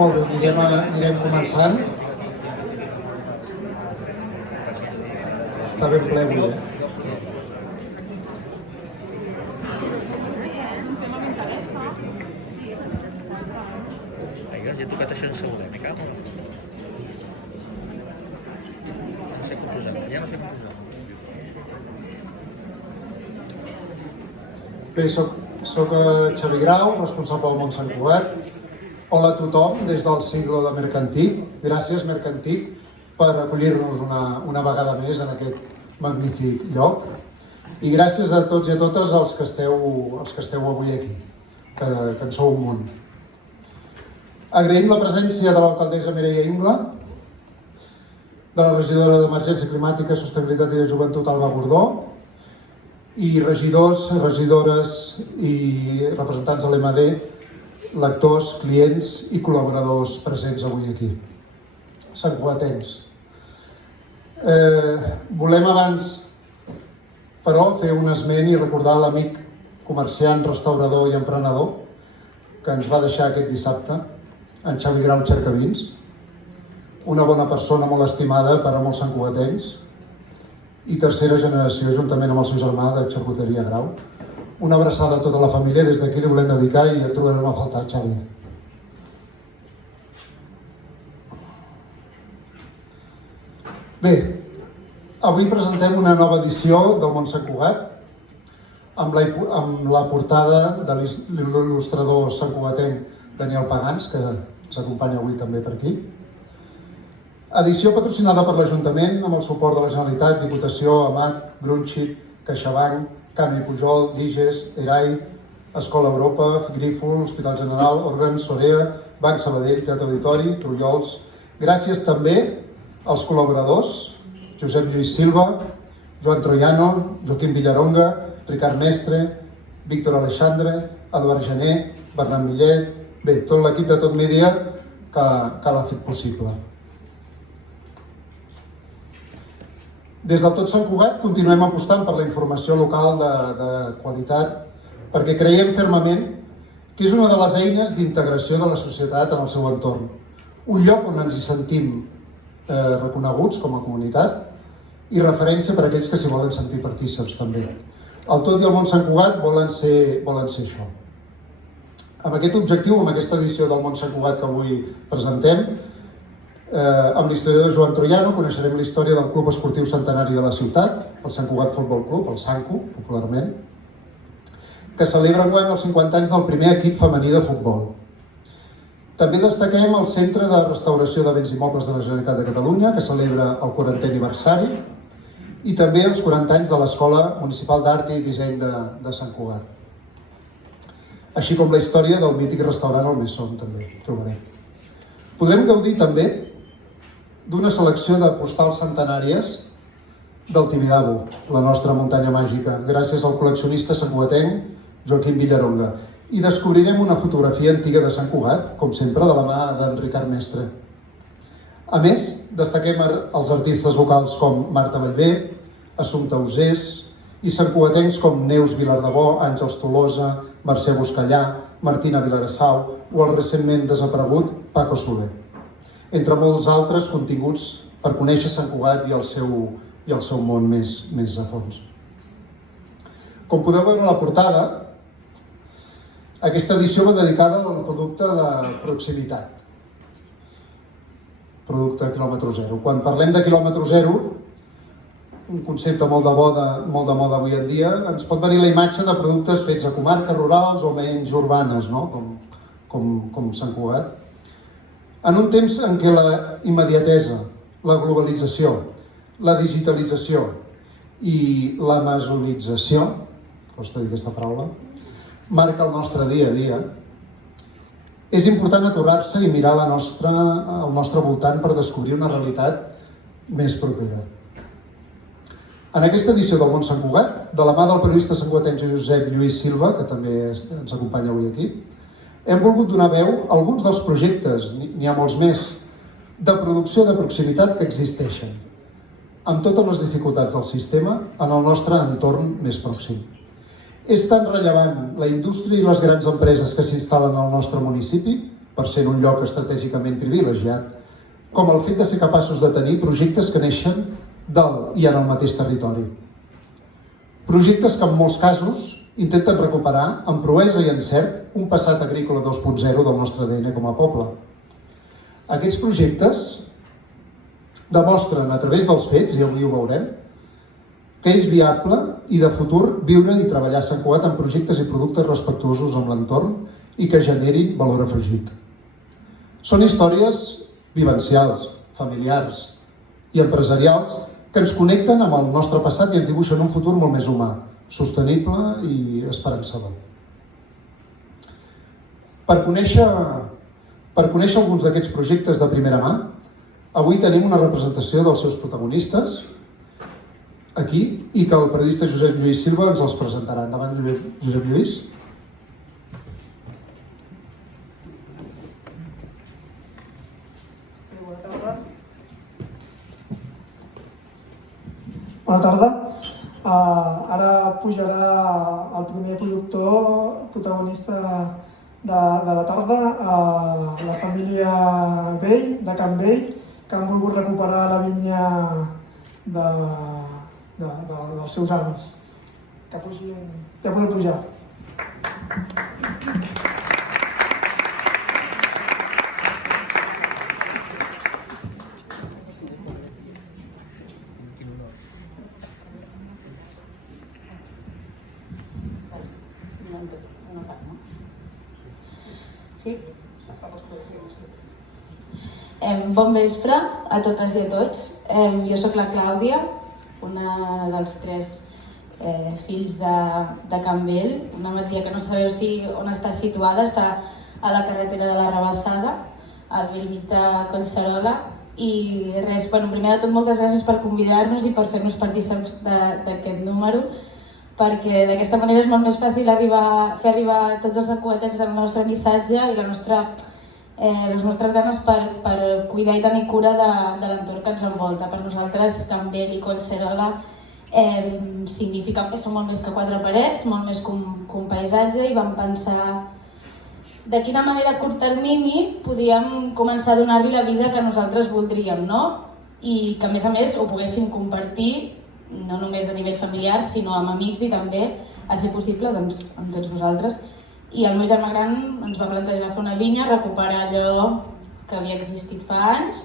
Molt bé, anirem començant. Està ben ple avui, Jo he tocat això en segona, me cago. No sé com posar-me, ja no sé com posar-me. Bé, soc Xavi Grau, responsable del món Sant Cugat. Hola a tothom des del sigle de Mercantic. Gràcies, Mercantic, per acollir-nos una vegada més en aquest magnífic lloc. I gràcies a tots i a totes els que esteu avui aquí, que en sou un munt. Agraïm la presència de l'alcaldessa Mireia Ingla, de la regidora d'Emergència Climàtica, Sostenibilitat i de Joventut, Alba Gordó, i regidors, regidores i representants de l'EMD, lectors, clients i col·laboradors presents avui aquí. Santcugatencs. Volem abans, però, fer un esment i recordar l'amic comerciant, restaurador i emprenedor que ens va deixar aquest dissabte, en Xavi Grau Cercavins, una bona persona molt estimada per a molts santcugatencs i tercera generació, juntament amb el seu germà, de Xarcuteria Grau. Una abraçada a tota la família, des d'aquí li volem dedicar i et trobarem a faltar, Xavi. Bé, avui presentem una nova edició del Món Sant Cugat amb la portada de l'il·lustrador santcugatenc Daniel Pagans, que ens acompanya avui també per aquí. Edició patrocinada per l'Ajuntament amb el suport de la Generalitat, Diputació, Amat, Brunxit, CaixaBank, Cano i Pujol, Diges, ERAI, Escola Europa, Grífol, Hospital General, Òrgans, Sorea, Banc Sabadell, Teatre Auditori, Trullols. Gràcies també als col·laboradors, Josep Lluís Silva, Joan Troiano, Joaquim Villaronga, Ricard Mestre, Víctor Alexandre, Eduard Gené, Bernat Millet, bé, tot l'equip de Tot Mídia que l'ha fet possible. Des del Tot Sant Cugat continuem apostant per la informació local de qualitat perquè creiem fermament que és una de les eines d'integració de la societat en el seu entorn. Un lloc on ens hi sentim reconeguts com a comunitat i referència per a aquells que s'hi volen sentir partícips també. El Tot i el Món Sant Cugat volen ser això. Amb aquest objectiu, amb aquesta edició del Món Sant Cugat que avui presentem, amb l'historiador Joan Troiano coneixerem la història del Club Esportiu Centenari de la ciutat, el Sant Cugat Futbol Club, el SANCU, popularment, que celebra enguany els 50 anys del primer equip femení de futbol. També destaquem el Centre de Restauració de Béns Immobles de la Generalitat de Catalunya, que celebra el 40è aniversari, i també els 40 anys de l'Escola Municipal d'Art i Disseny de Sant Cugat. Així com la història del mític restaurant El Mesón, també trobarem. Podrem gaudir també d'una selecció de postals centenàries del Tibidabo, la nostra muntanya màgica, gràcies al col·leccionista santcugatenc Joaquim Villaronga. I descobrirem una fotografia antiga de Sant Cugat, com sempre, de la mà d'en Ricard Mestre. A més, destaquem els artistes locals com Marta Bellver, Assumpta Usés i santcugatencs com Neus Vilardebó, Àngels Tolosa, Mercè Buscallà, Martina Vilarassau o el recentment desaparegut Paco Soler, entre molts altres continguts per conèixer Sant Cugat i el seu món més a fons. Com podeu veure a la portada, aquesta edició va dedicada al producte de proximitat, producte quilòmetre zero. Quan parlem de quilòmetre zero, un concepte molt de moda avui en dia, ens pot venir la imatge de productes fets a comarques rurals o menys urbanes, no? com Sant Cugat. En un temps en què la immediatesa, la globalització, la digitalització i l'amazonització, costa dir aquesta paraula, marca el nostre dia a dia, és important aturar-se i mirar al nostre voltant per descobrir una realitat més propera. En aquesta edició del Món Sant Cugat, de la mà del periodista santcugatenc Josep Lluís Silva, que també ens acompanya avui aquí, hem volgut donar veu a alguns dels projectes, n'hi ha molts més, de producció de proximitat que existeixen, amb totes les dificultats del sistema en el nostre entorn més pròxim. És tan rellevant la indústria i les grans empreses que s'instal·len al nostre municipi per ser en un lloc estratègicament privilegiat, com el fet de ser capaços de tenir projectes que neixen del i en el mateix territori. Projectes que en molts casos intenten recuperar amb proesa i encert un passat agrícola 2.0 del nostre ADN com a poble. Aquests projectes demostren a través dels fets, i avui ho veurem, que és viable i de futur viure i treballar a Sant Cugat en projectes i productes respectuosos amb l'entorn i que generin valor afegit. Són històries vivencials, familiars i empresarials que ens connecten amb el nostre passat i ens dibuixen un futur molt més humà, sostenible i esperançador. Per conèixer alguns d'aquests projectes de primera mà, avui tenim una representació dels seus protagonistes aquí i que el periodista Josep Lluís Silva ens els presentarà. Endavant, Josep Lluís. Bona tarda. Ara pujarà el primer productor protagonista de la tarda, la família Vell, de Can Vell, que han volgut recuperar la vinya dels seus avis. Ja podeu pujar. Sí? Bon vespre a totes i a tots. Jo sóc la Clàudia, una dels 3 fills de Can Vell, una masia que no sabeu on està situada, està a la carretera de la Rabassada, al bell mig de Collserola. I res, primer de tot moltes gràcies per convidar-nos i per fer-nos partícips d'aquest número, perquè d'aquesta manera és molt més fàcil fer arribar a tots els santcugatens el nostre missatge i les nostres ganes per cuidar i tenir cura de l'entorn que ens envolta. Per nosaltres, Can Vell i Collserola significa que són molt més que 4 parets, molt més que un paisatge, i vam pensar de quina manera a curt termini podíem començar a donar-li la vida que nosaltres voldríem, no? I que a més ho poguéssim compartir no només a nivell familiar, sinó amb amics i també, a ser possible, doncs, amb tots vosaltres. I el meu germà gran ens va plantejar fer una vinya, recuperar allò que havia existit fa anys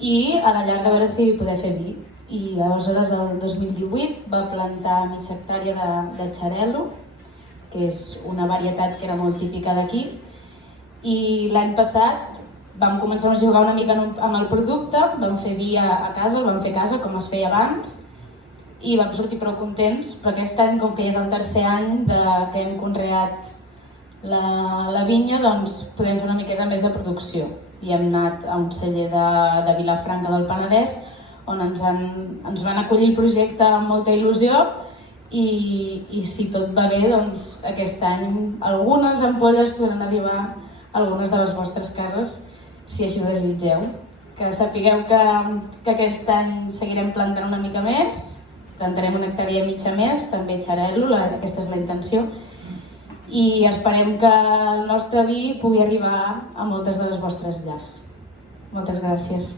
i a la llarga a veure si poder fer vi. I aleshores, el 2018, va plantar mitja hectàrea de xarel·lo, que és una varietat que era molt típica d'aquí, i l'any passat vam començar a jugar una mica amb el producte, vam fer vi a casa, el vam fer a casa com es feia abans, i vam sortir prou contents, però aquest any, com que ja és el 3è any que hem conreat la vinya, doncs podem fer una miqueta més de producció. I hem anat a un celler de Vilafranca del Penedès, on ens van acollir el projecte amb molta il·lusió, i si tot va bé, doncs aquest any algunes ampolles podran arribar a algunes de les vostres cases, si així ho desitgeu. Que sapigueu que aquest any seguirem plantant una mica més, plantarem una hectàrea mitja més, també xarel·lo, aquesta és la intenció, i esperem que el nostre vi pugui arribar a moltes de les vostres llars. Moltes gràcies.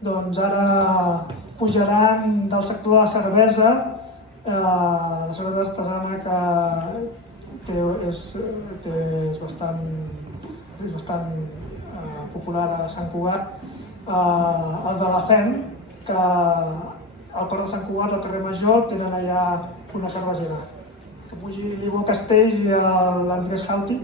Doncs ara pujaran del sector de la cervesa, la cervesa artesana que és bastant popular a Sant Cugat, els de la FEM, que al cor de Sant Cugat, al carrer Major, tenen allà una cervesera. Que pugi l'Ivo Castells i l'Andrés Halti.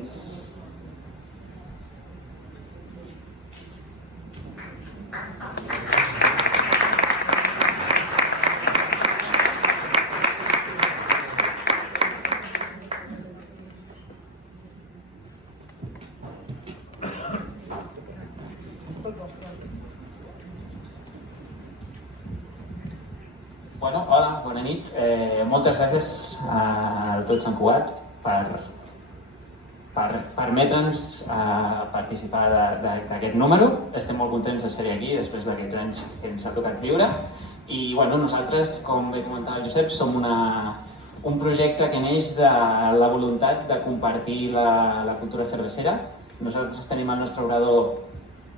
Hola, bona nit. Moltes gràcies a tot Sant Cugat per per permetre'ns participar d'aquest número. Estem molt contents de ser aquí després d'aquests anys que ens ha tocat viure. I nosaltres, com bé comentava el Josep, som un projecte que neix de la voluntat de compartir la cultura cervesera. Nosaltres tenim el nostre obrador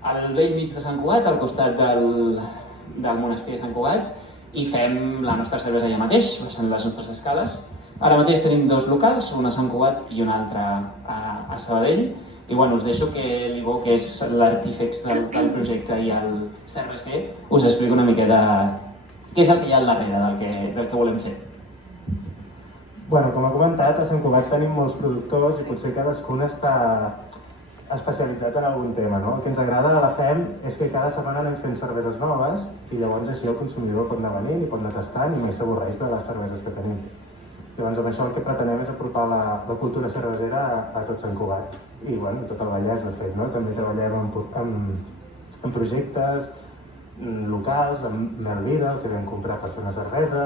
al vell mig de Sant Cugat, al costat del monestir de Sant Cugat, i fem la nostra cervesa allà mateix, baixant les nostres escales. Ara mateix tenim dos locals, un a Sant Cugat i un altre a Sabadell. I us deixo que l'Ivo, que és l'artífex del projecte i el cerveser, us expliqui una miqueta què és el que hi ha al darrere del que volem fer. Com ha comentat, a Sant Cugat tenim molts productors i potser cadascun està especialitzat en algun tema. El que ens agrada a la FEM és que cada setmana anem fent cerveses noves i llavors així el consumidor pot anar venint i pot anar tastant i mai s'avorreix de les cerveses que tenim. Llavors amb això el que pretenem és apropar la cultura cervesera a tot Sant Cugat i tot el Vallès, de fet. També treballem en projectes locals, amb Melvida, els vam comprar per fer una cervesa,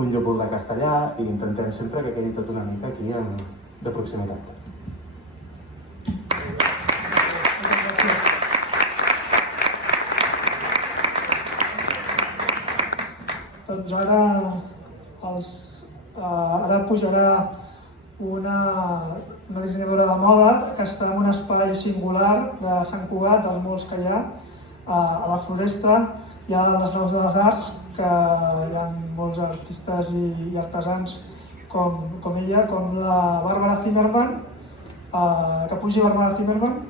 un llúpol de castellà, i intentem sempre que quedi tot una mica aquí de proximitat. Doncs ara pujarà una dissenyadora de moda que està en un espai singular de Sant Cugat, dels molts que hi ha, a la Floresta. Hi ha les Naus de les Arts, que hi ha molts artistes i artesans com ella, com la Bàrbara Zimmermann, que pugi Bàrbara Zimmermann.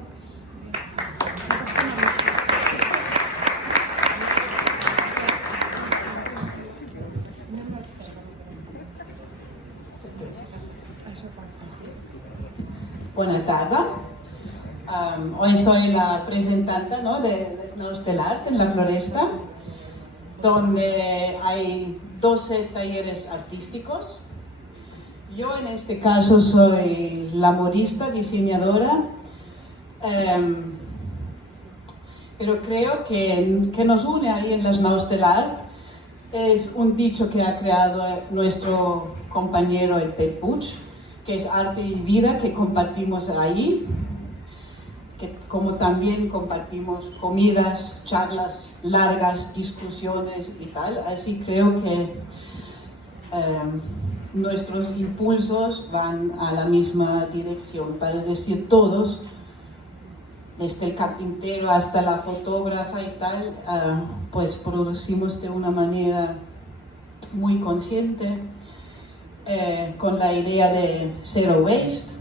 Buenas tardes. Hoy soy la representante de las Naus del Arte en la Floresta, donde hay 12 talleres artísticos. Yo en este caso soy la modista, diseñadora, pero creo que nos une ahí en las Naus del Arte es un dicho que ha creado nuestro compañero el Pep Puig, que es arte y vida, que compartimos ahí, que como también compartimos comidas, charlas largas, discusiones y tal. Así creo que nuestros impulsos van a la misma dirección, para decir todos, desde el carpintero hasta la fotógrafa y tal, pues producimos de una manera muy consciente, con la idea de zero waste.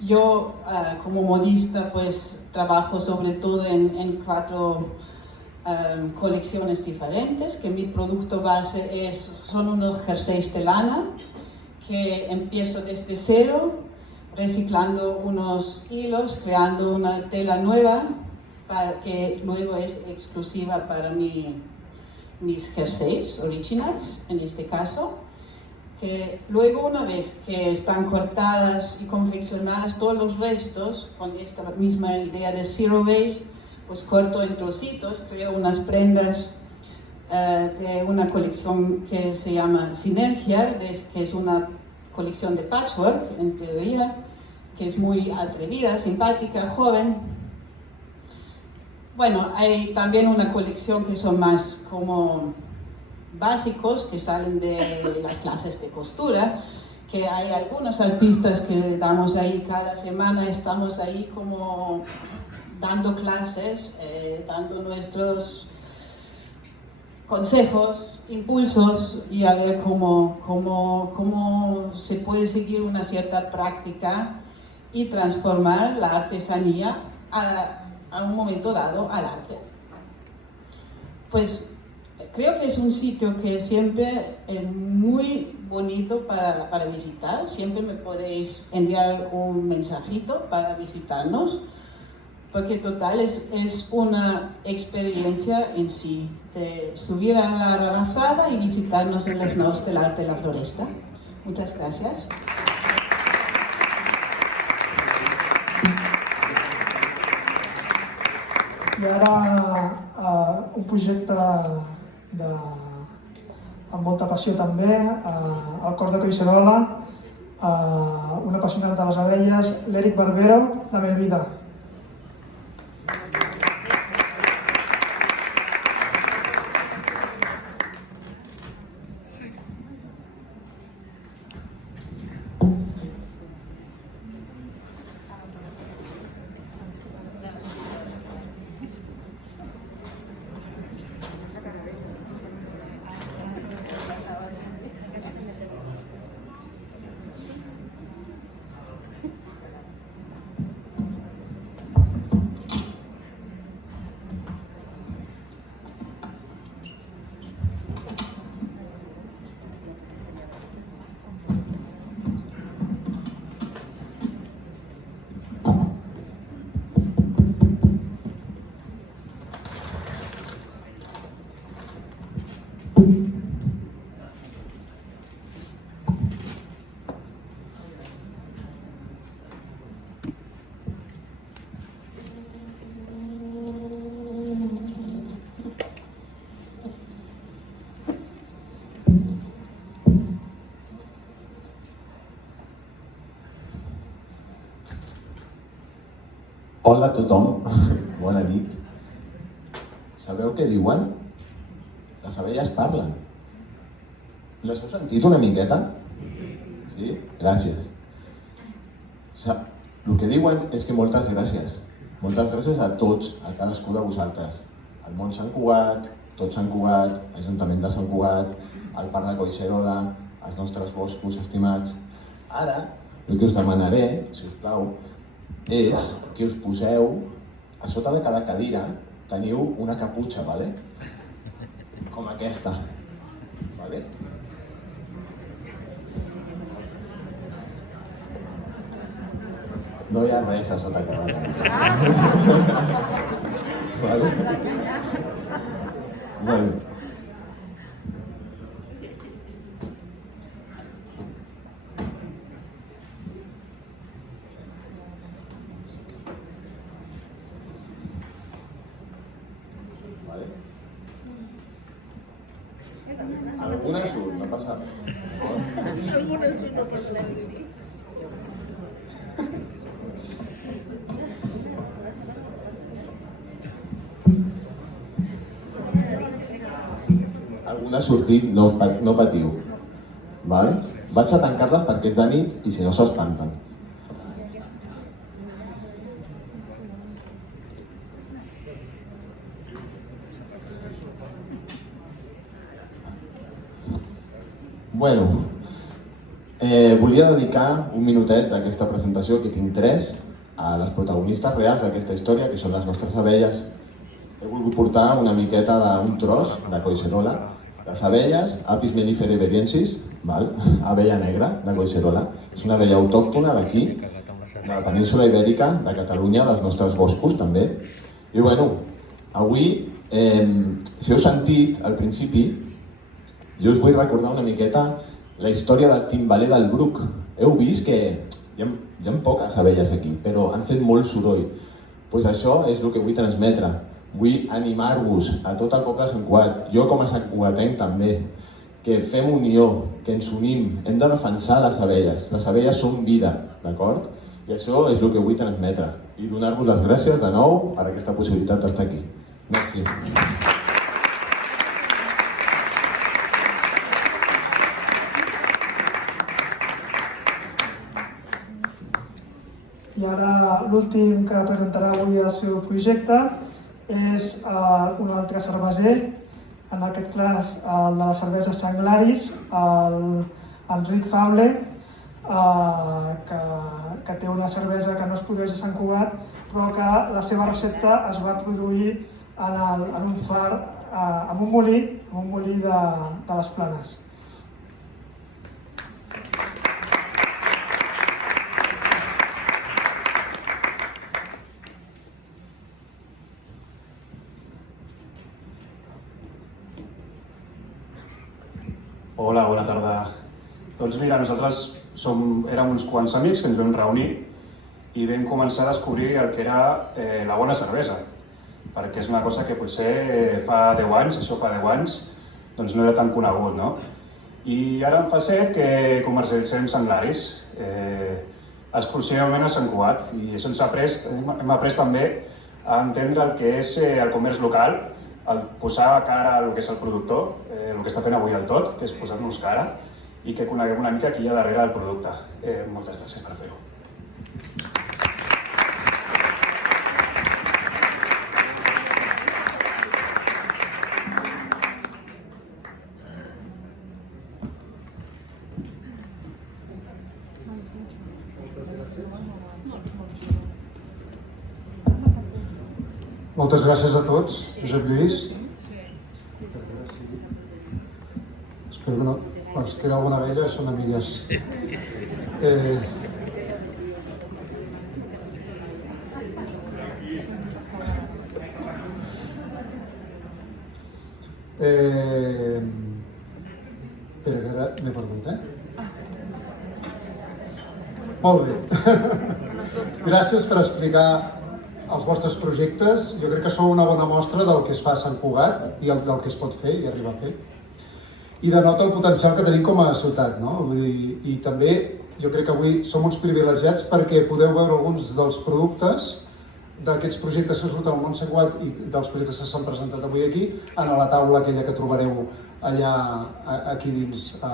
Yo como modista pues trabajo sobre todo en 4 colecciones diferentes, que mi producto base son unos jerseys de lana, que empiezo desde cero, reciclando unos hilos, creando una tela nueva, que luego es exclusiva para mis jerseys originales, en este caso. Que luego, una vez que están cortadas y confeccionadas todos los restos, con esta misma idea de zero waste, pues corto en trocitos, creo unas prendas de una colección que se llama Sinergia, que es una colección de patchwork, en teoría, que es muy atrevida, simpática, joven. Bueno, hay también una colección que son más como básicos, que salen de las clases de costura, que hay algunos artistas que damos ahí cada semana, estamos ahí como dando clases, dando nuestros consejos, impulsos, y a ver cómo se puede seguir una cierta práctica y transformar la artesanía a un momento dado al arte. Pues creo que es un sitio que siempre es muy bonito para visitar. Siempre me podéis enviar un mensajito para visitarnos, porque total es una experiencia en sí, de subir a la Rabasada y visitarnos en las Naus del Arte de la Floresta. Muchas gracias. I ara un projecte amb molta passió també, el Cor de Collserola, un apassionat de les abelles, l'Eric Barbero, de Belvida. Hola a tothom, bona nit. Sabeu què diuen? Les abelles parlen. Les heu sentit una miqueta? Sí? Gràcies. El que diuen és que moltes gràcies. Moltes gràcies a tots, a cadascú de vosaltres. Al món Sant Cugat, tot Sant Cugat, Ajuntament de Sant Cugat, al Parc de Collserola, als nostres boscos estimats. Ara, el que us demanaré, si us plau, és que us poseu, a sota de cada cadira teniu una caputxa, vale? Com aquesta. Vale? No hi ha res a sota cada cadira. Vale? Bueno. Alguna surt, no passa res. Alguna surt, no passa res. Alguna ha sortit, no patiu. Val? Vaig a tancar-les perquè és de nit i si no s'espanten. Bueno, volia dedicar un minutet d'aquesta presentació, que tinc 3, a les protagonistes reals d'aquesta història, que són les nostres abelles. He volgut portar una miqueta d'un tros de Collserola. Les abelles, Apis mellifera iberiensis, abella negra de Collserola. És una abella autòctona d'aquí, de la península ibèrica, de Catalunya, dels nostres boscos també. I bueno, avui, si heu sentit al principi, jo us vull recordar una miqueta la història del timbaler del Bruc. Heu vist que hi ha poques abelles aquí, però han fet molt soroll. Doncs això és el que vull transmetre. Vull animar-vos a tot el poble de Sant Cugat, jo com a santcugatenc també, que fem unió, que ens unim, hem de defensar les abelles. Les abelles són vida, d'acord? I això és el que vull transmetre. I donar-vos les gràcies de nou per aquesta possibilitat d'estar aquí. Merci. I ara l'últim que presentarà avui el seu projecte és un altre cerveser, en aquest cas el de la cervesa Sanglaris, l'Enric Fable, que té una cervesa que no es produeix a Sant Cugat, però que la seva recepta es va produir en un far, en un molí de les Planes. Hola, bona tarda. Doncs mira, nosaltres érem uns quants amics que ens vam reunir i vam començar a descobrir el que era la bona cervesa, perquè és una cosa que potser fa 10 anys, això fa 10 anys, doncs no era tan conegut, no? I ara en fa 7 que comercialitzem Sanglaris. exclusivament a Sant Cugat i hem après també a entendre el que és el comerç local, el posar cara al que és el productor, el que està fent avui el Tot, que és posar-nos cara i que coneguem una mica qui hi ha darrere del producte. Moltes gràcies per fer-ho. Moltes gràcies a tots, Josep Lluís. Espero que no... Bueno, si queda alguna vella, són amigues. Espera, que ara m'he perdut, Molt bé. Gràcies per explicar els vostres projectes. Jo crec que sou una bona mostra del que es fa a Sant Cugat i del que es pot fer i arribar a fer. I denota el potencial que tenim com a ciutat, no? Vull dir, i també jo crec que avui som uns privilegiats perquè podeu veure alguns dels productes d'aquests projectes que surten al món Sant Cugat i dels projectes que s'han presentat avui aquí a la taula aquella que trobareu allà, aquí dins, a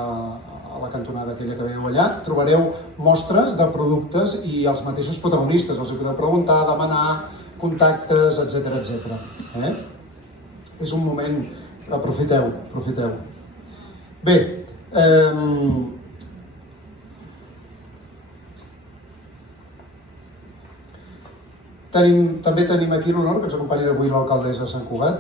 la cantonada aquella que veieu allà. Trobareu mostres de productes i els mateixos protagonistes. Els podeu preguntar, demanar contactes, etc. És un moment, aprofiteu. Bé, també tenim aquí l'honor que ens acompanyi avui l'alcaldessa de Sant Cugat,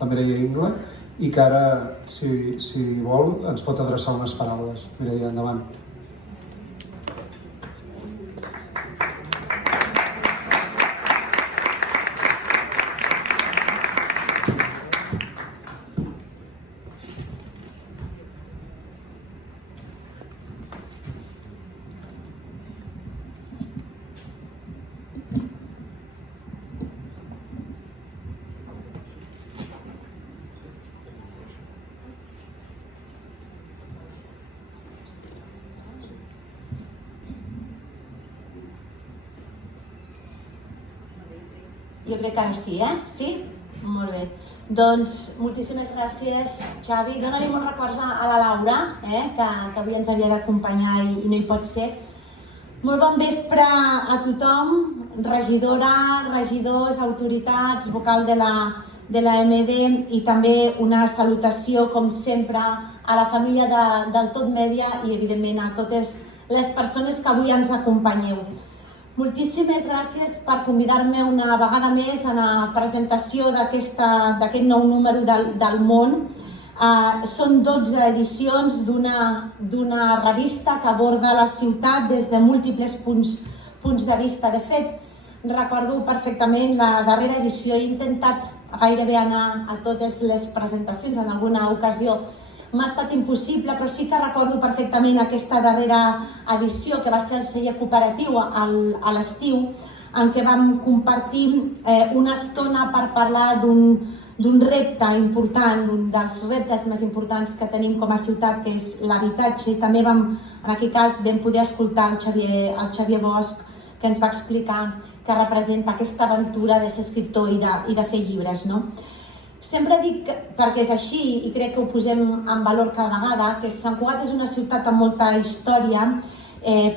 la Mireia Ingla, i que ara, si vol, ens pot adreçar unes paraules. Mireia, endavant. Jo crec que ara sí, Sí? Molt bé. Doncs moltíssimes gràcies, Xavi. Dóna-li molts records a la Laura, que avui ens havia d'acompanyar i no hi pot ser. Molt bon vespre a tothom, regidora, regidors, autoritats, vocal de la MD i també una salutació, com sempre, a la família del Tot Mèdia i, evidentment, a totes les persones que avui ens acompanyeu. Moltíssimes gràcies per convidar-me una vegada més a la presentació d'aquest nou número del món. Són 12 edicions d'una revista que aborda la ciutat des de múltiples punts de vista. De fet, recordo perfectament la darrera edició. He intentat gairebé anar a totes les presentacions, en alguna ocasió m'ha estat impossible, però sí que recordo perfectament aquesta darrera edició, que va ser el celler cooperatiu a l'estiu, en què vam compartir una estona per parlar d'un repte important, un dels reptes més importants que tenim com a ciutat, que és l'habitatge. I també en aquest cas vam poder escoltar el Xavier Bosch, que ens va explicar què representa aquesta aventura de ser escriptor i de fer llibres. Sempre dic, perquè és així i crec que ho posem en valor cada vegada, que Sant Cugat és una ciutat amb molta història,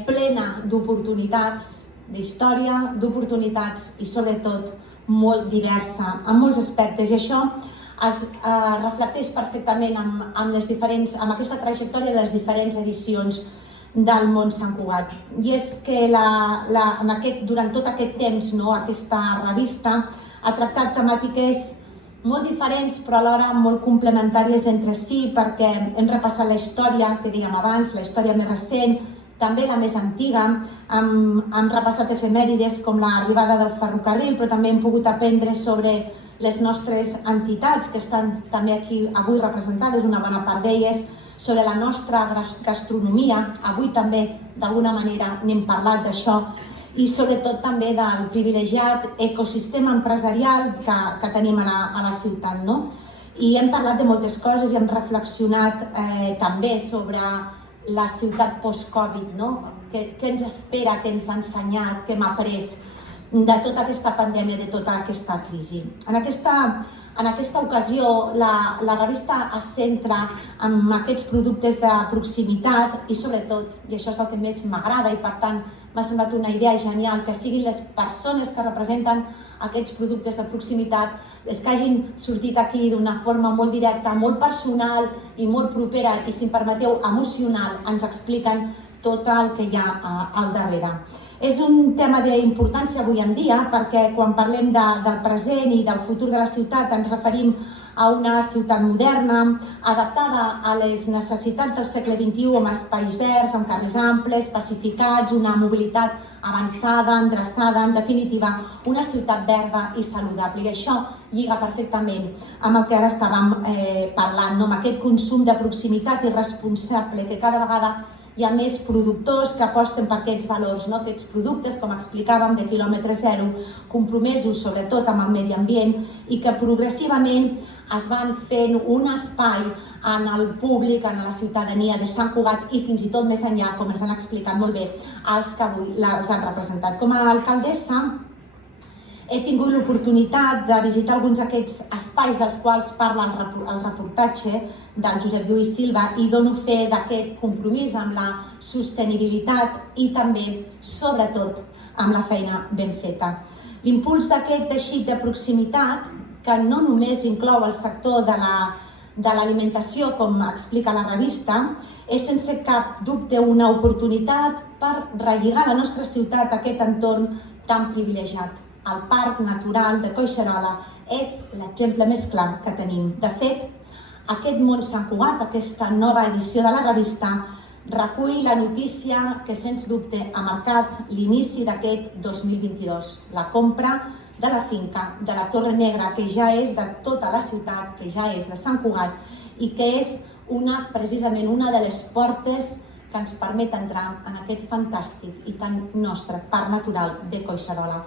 plena d'oportunitats, d'història, d'oportunitats i sobretot molt diversa, en molts aspectes. I això es reflecteix perfectament amb aquesta trajectòria de les diferents edicions del món Sant Cugat. I és que durant tot aquest temps aquesta revista ha tractat temàtiques molt diferents però alhora molt complementàries entre si, perquè hem repassat la història que dèiem abans, la història més recent, també la més antiga, hem repassat efemèrides com l'arribada del ferrocarril, però també hem pogut aprendre sobre les nostres entitats que estan també aquí avui representades, una bona part d'elles, sobre la nostra gastronomia, avui també d'alguna manera n'hem parlat d'això, i sobretot també del privilegiat ecosistema empresarial que tenim a la ciutat. I hem parlat de moltes coses i hem reflexionat també sobre la ciutat post-Covid, no? Què ens espera, què ens ha ensenyat, què hem après de tota aquesta pandèmia, de tota aquesta crisi. En aquesta ocasió, la revista es centra en aquests productes de proximitat i sobretot, i això és el que més m'agrada i per tant m'ha semblat una idea genial, que siguin les persones que representen aquests productes de proximitat les que hagin sortit aquí d'una forma molt directa, molt personal i molt propera i, si em permeteu, emocional, ens expliquen tot el que hi ha al darrere. És un tema d'importància avui en dia perquè quan parlem del present i del futur de la ciutat ens referim a una ciutat moderna, adaptada a les necessitats del segle XXI, amb espais verds, amb carrers amples, pacificats, una mobilitat avançada, endreçada, en definitiva, una ciutat verda i saludable. I això lliga perfectament amb el que ara estàvem parlant, amb aquest consum de proximitat i responsable, que cada vegada hi ha més productors que aposten per aquests valors, aquests productes, com explicàvem, de quilòmetre zero, compromesos sobretot amb el medi ambient i que progressivament es van fent un espai en el públic, en la ciutadania de Sant Cugat i fins i tot més enllà, com ens han explicat molt bé els que avui els han representat. Com a alcaldessa he tingut l'oportunitat de visitar alguns d'aquests espais dels quals parla el reportatge del Josep Lluís Silva i dono fe d'aquest compromís amb la sostenibilitat i també, sobretot, amb la feina ben feta. L'impuls d'aquest teixit de proximitat, que no només inclou el sector de l'alimentació, com explica la revista, és sense cap dubte una oportunitat per relligar la nostra ciutat a aquest entorn tan privilegiat. El Parc Natural de Collserola és l'exemple més clar que tenim. De fet, aquest Món Sant Cugat, aquesta nova edició de la revista, recull la notícia que, sens dubte, ha marcat l'inici d'aquest 2022, la compra de la finca de la Torre Negra, que ja és de tota la ciutat, que ja és de Sant Cugat i que és precisament una de les portes que ens permet entrar en aquest fantàstic i tan nostre Parc Natural de Collserola.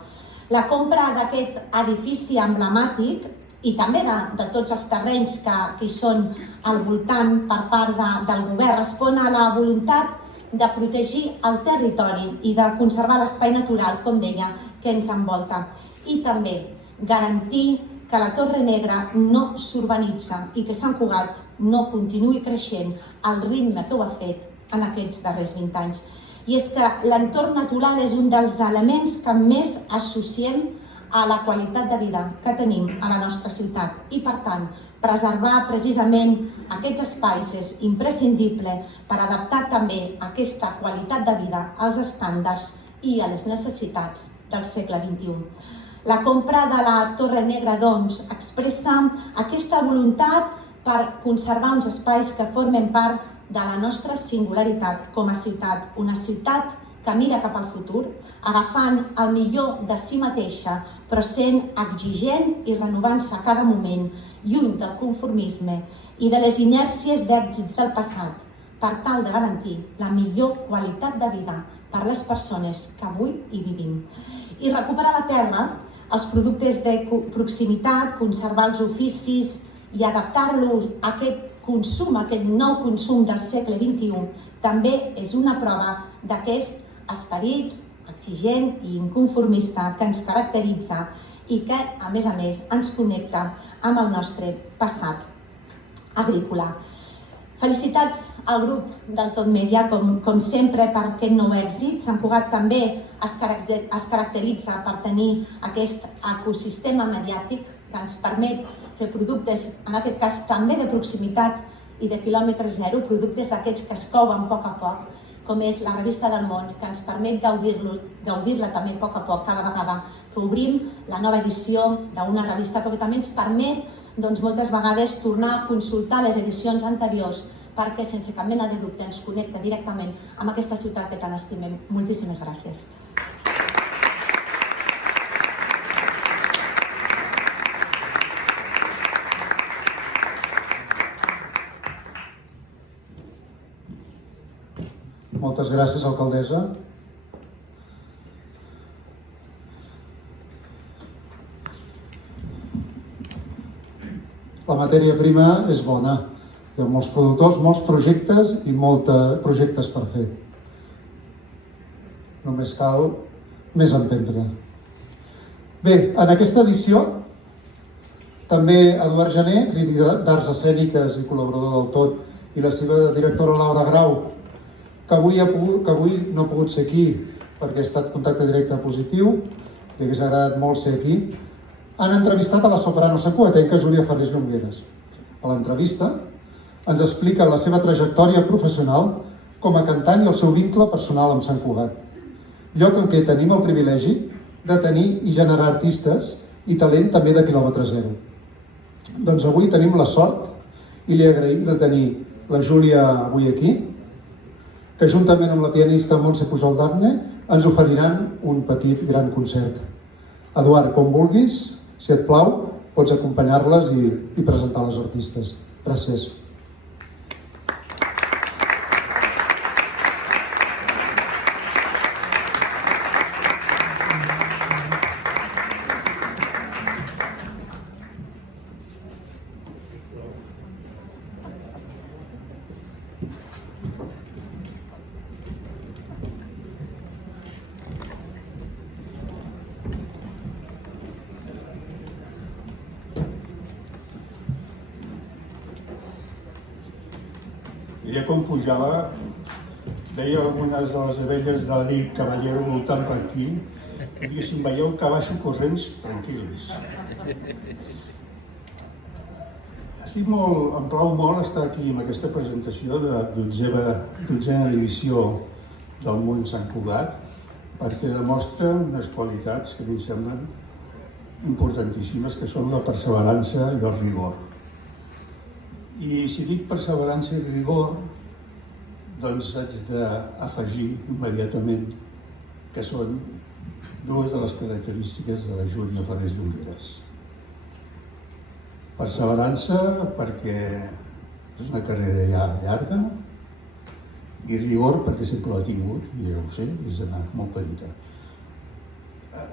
La compra d'aquest edifici emblemàtic i també de tots els terrenys que hi són al voltant per part del govern respon a la voluntat de protegir el territori i de conservar l'espai natural, com deia, que ens envolta. I també garantir que la Torre Negra no s'urbanitza i que Sant Cugat no continuï creixent al ritme que ho ha fet en aquests darrers 20 anys. I és que l'entorn natural és un dels elements que més associem a la qualitat de vida que tenim a la nostra ciutat i, per tant, preservar precisament aquests espais és imprescindible per adaptar també aquesta qualitat de vida als estàndards i a les necessitats del segle XXI. La compra de la Torre Negra, doncs, expressa aquesta voluntat per conservar uns espais que formen part de la nostra singularitat com a ciutat, una ciutat que mira cap al futur, agafant el millor de si mateixa, però sent exigent i renovant-se a cada moment, lluny del conformisme i de les inèrcies d'èxits del passat, per tal de garantir la millor qualitat de vida per les persones que avui hi vivim. I recuperar la terra, els productes de proximitat, conservar els oficis i adaptar-los a aquest consum, a aquest nou consum del segle XXI, també és una prova d'aquest esperit exigent i inconformista que ens caracteritza i que, a més, ens connecta amb el nostre passat agrícola. Felicitats al grup del Tot Media, com sempre, per aquest nou èxit. Sant Cugat també es caracteritza per tenir aquest ecosistema mediàtic que ens permet fer productes, en aquest cas també de proximitat i de quilòmetre zero, productes d'aquests que es couen a poc, com és la Revista del Món, que ens permet gaudir-la també a poc, cada vegada que obrim la nova edició d'una revista, però que també ens permet moltes vegades tornar a consultar les edicions anteriors perquè, sense cap mena de dubte, ens connecta directament amb aquesta ciutat que tant estimem. Moltíssimes gràcies. Moltes gràcies, alcaldessa. La matèria prima és bona. Hi ha molts productors, molts projectes i molts projectes per fer. Només cal més empenta. Bé, en aquesta edició també Eduard Gené, crític d'arts escèniques i col·laborador del Tot, i la seva directora Laura Grau, que avui no ha pogut ser aquí perquè ha estat contacte directe positiu, li hagués agradat molt ser aquí, han entrevistat a la soprano santcugatenca Júlia Ferrés Llongueras. A l'entrevista ens explica la seva trajectòria professional com a cantant i el seu vincle personal amb Sant Cugat, lloc en què tenim el privilegi de tenir i generar artistes i talent també de quilòmetre zero. Doncs avui tenim la sort i li agraïm de tenir la Júlia avui aquí, que juntament amb la pianista Montse Pujol Darne ens oferiran un petit gran concert. Eduard, com vulguis, si et plau, pots acompanyar-les i presentar les artistes. Gràcies. I com pujava, veia algunes de les abelles de la nit Caballero voltant per aquí, i diguéssim, veieu que baixo corrents tranquils. Em plau molt estar aquí en aquesta presentació de dotzena edició del Món Sant Cugat, perquè demostra unes qualitats que a mi em semblen importantíssimes, que són la perseverança i el rigor. I si dic perseverança i rigor, doncs haig d'afegir immediatament que són dues de les característiques de la Júlia Ferrés Llongueras. Perseverança perquè és una carrera ja llarga, i rigor perquè sempre l'ha tingut, i ja ho sé, és d'anar molt petita.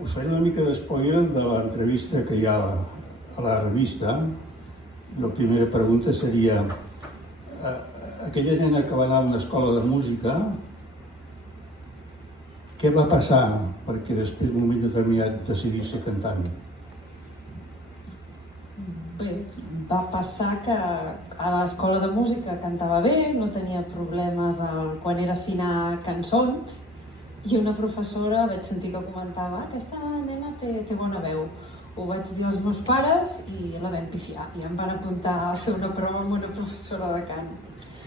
Us faré una mica d'espoiler de l'entrevista que hi ha a la revista. La primera pregunta seria, aquella nena que va anar a una escola de música, què va passar perquè després, en un moment determinat, decidís ser cantant? Bé, va passar que a l'escola de música cantava bé, no tenia problemes quan era afinar cançons, i una professora vaig sentir que comentava aquesta nena té bona veu. Ho vaig dir als meus pares i la vam pifiar i em van apuntar a fer una prova amb una professora de cant.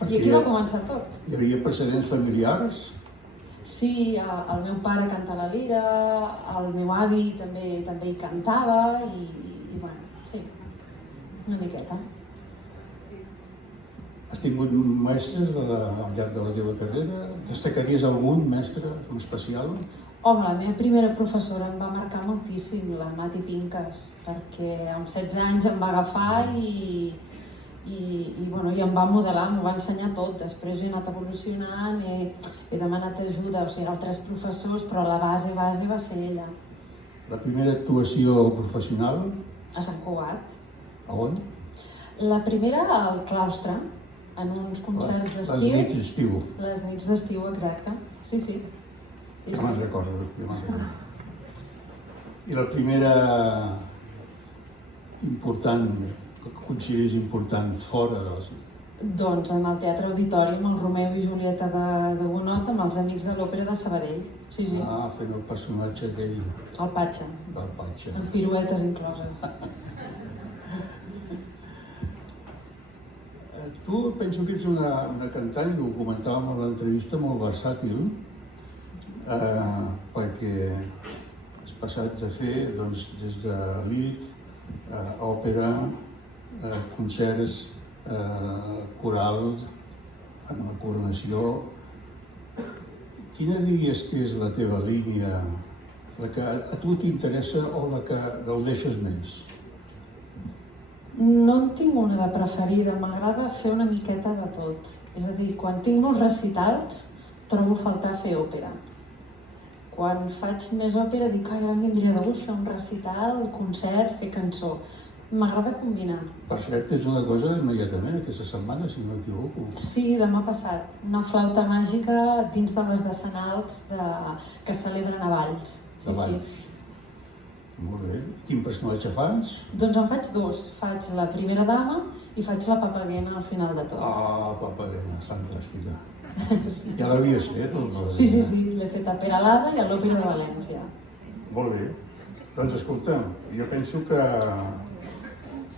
I aquí va començar tot. Hi havia precedents familiars? Sí, el meu pare canta a la lira, el meu avi també hi cantava i bueno, sí, una miqueta. Has tingut mestres al llarg de la teva carrera? Destacaries algun mestre en especial? Home, la meva primera professora em va marcar moltíssim, la Mati Pincas, perquè amb 16 anys em va agafar i em va modelar, m'ho va ensenyar tot. Després he anat evolucionant, he demanat ajuda, o sigui, altres professors, però la base va ser ella. La primera actuació professional? A Sant Cugat. A on? La primera al claustre, en uns concerts d'estiu. Les nits d'estiu. Les nits d'estiu, exacte. Sí, sí. Ja me'n recordo. I la primera important, que consideris important fora de la ciutat? Doncs en el Teatre Auditori, amb el Romeu i Julieta de Gonot, amb els Amics de l'Òpera de Sabadell. Sí, sí. Ah, fent el personatge aquell. El Patxa. El Patxa. Amb piruetes incloses. Tu penso que ets una cantant, i ho comentàvem en l'entrevista, molt versàtil, perquè has passat de fer des de lied, òpera, concerts, corals, en la coronació. Quina diries que és la teva línia, la que a tu t'interessa o la que gaudeixes més? No en tinc una de preferida, m'agrada fer una miqueta de tot. És a dir, quan tinc molts recitals, trobo a faltar fer òpera. Quan faig més òpera dic, ara em vindria de gust fer un recital, un concert, fer cançó. M'agrada combinar. Per cert, és una cosa immediatament, aquesta setmana, si no m'equivoco. Sí, demà passat. Una flauta màgica dins de les decenals que celebren a Valls. Sí, De Valls. Molt bé. Quin personatge fas? Doncs en faig dos. Faig la primera dama i faig la papaguena al final de tot. Papaguena, fantàstica. Ja l'havies fet? Sí, l'he fet a Peralada i a l'Òpera de València. Molt bé. Doncs escolta'm, jo penso que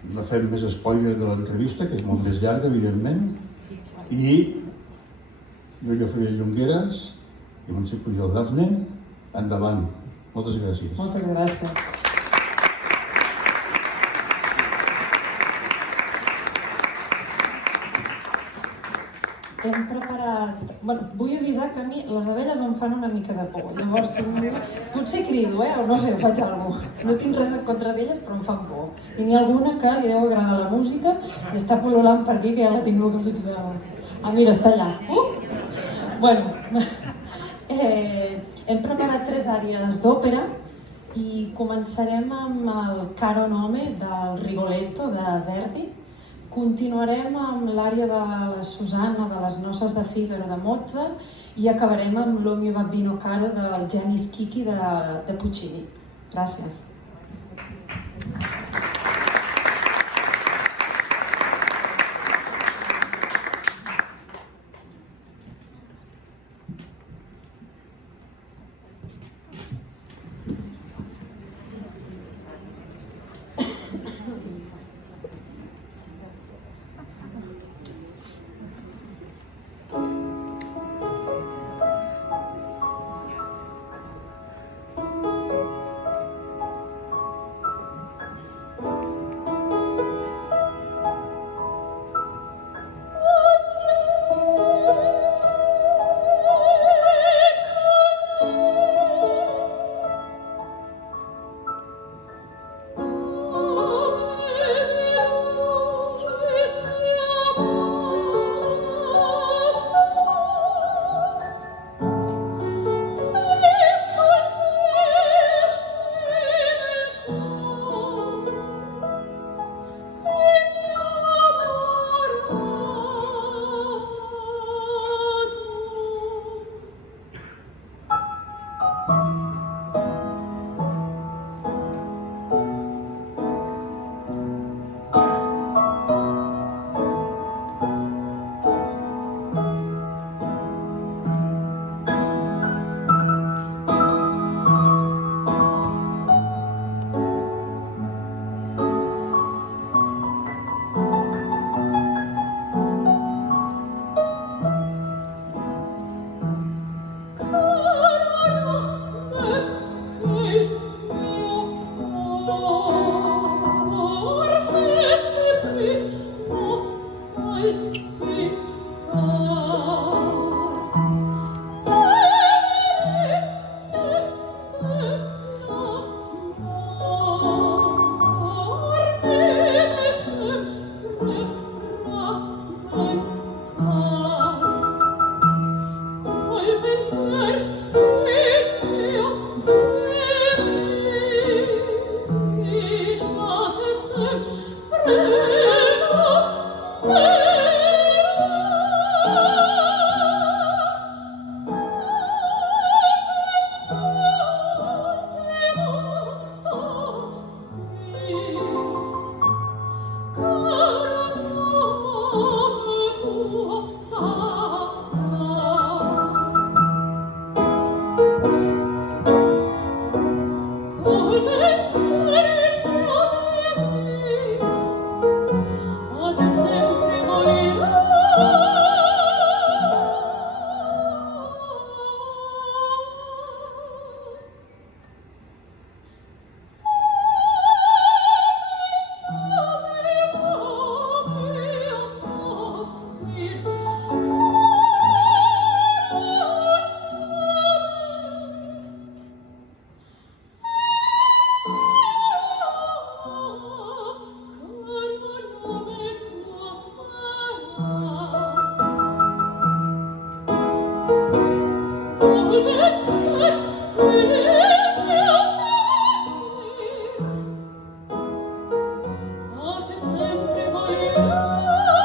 no fem més spoiler de l'entrevista, que és molt més llarga, evidentment, i Núria Febrer Llongueras i Montse Pujol Dafne, endavant. Moltes gràcies. Moltes gràcies. Hem preparat... Bueno, vull avisar que a mi les abelles em fan una mica de por. Llavors, potser crido, o no sé, faig alguna cosa. No tinc res en contra d'elles, però em fan por. I n'hi ha alguna que li deu agradar la música i està pol·lulant per aquí, que ja la tinc localitzada. Ah, mira, està allà. Bueno, hem preparat 3 àries d'òpera i començarem amb el Caro Nome del Rigoletto de Verdi. Continuarem amb l'àrea de la Susanna de les Noces de Fígaro de Mozart i acabarem amb l'O mio babbino caro del Gianni Schicchi de Puccini. Gràcies.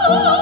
Thank you.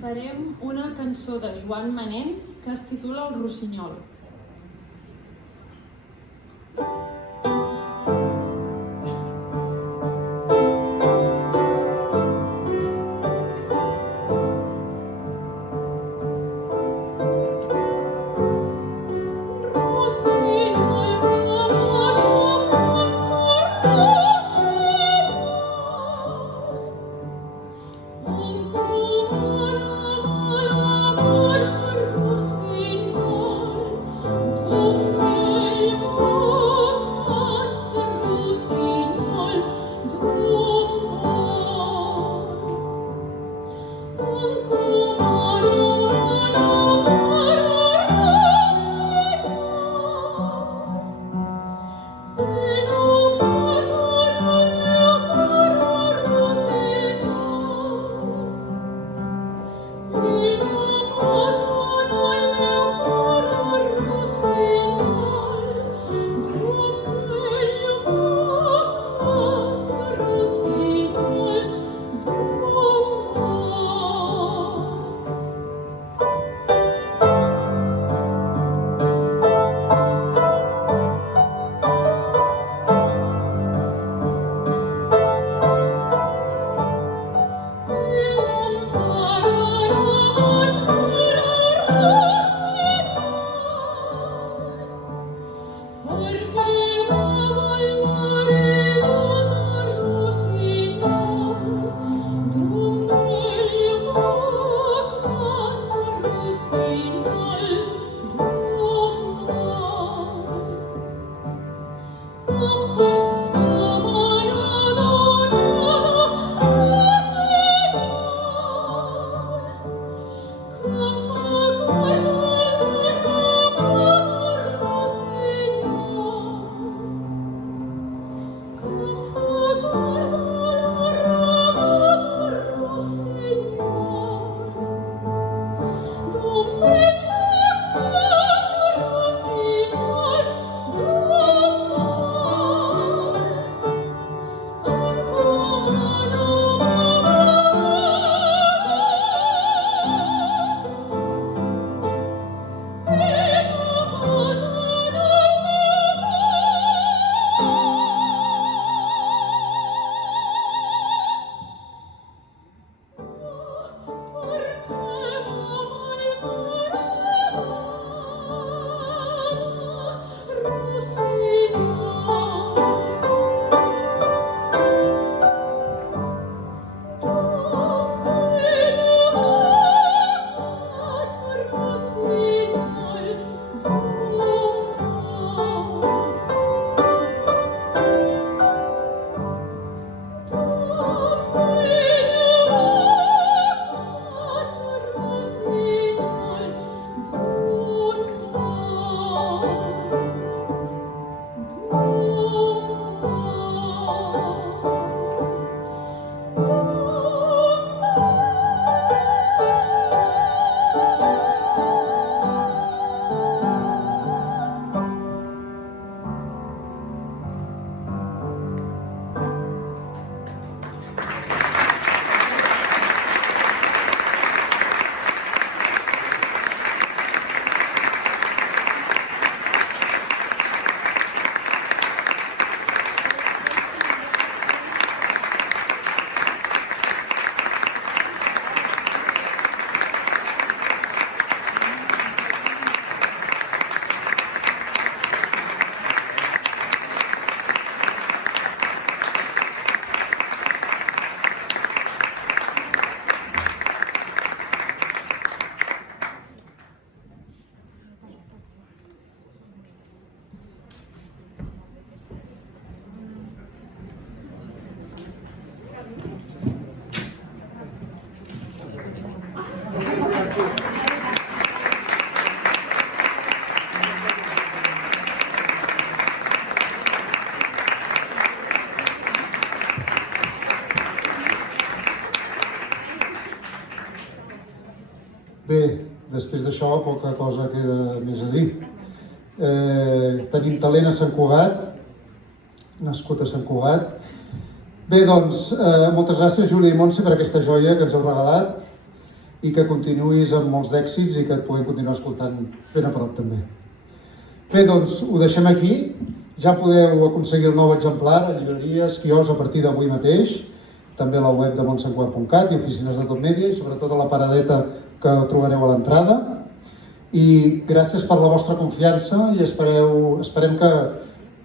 Farem una cançó de Joan Manent que es titula El Rossinyol. Bé, després d'això poca cosa queda més a dir. Tenim talent a Sant Cugat, nascut a Sant Cugat. Bé, doncs, moltes gràcies, Júlia i Montse, per aquesta joia que ens heu regalat i que continuïs amb molts d'èxits i que et puguem continuar escoltant ben a prop també. Bé, doncs, ho deixem aquí. Ja podeu aconseguir el nou exemplar a llibreries, quioscs a partir d'avui mateix, també a la web de montsantcugat.cat i oficines de Top Media i sobretot a la paradeta que trobareu a l'entrada. I gràcies per la vostra confiança i esperem que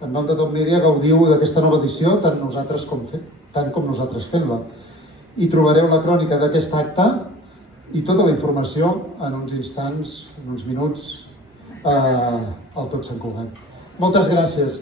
en nom de Top Media gaudiu d'aquesta nova edició tant com nosaltres fent-la. I trobareu la crònica d'aquest acte i tota la informació en uns instants, en uns minuts, al Tot Sant Cugat. Moltes gràcies.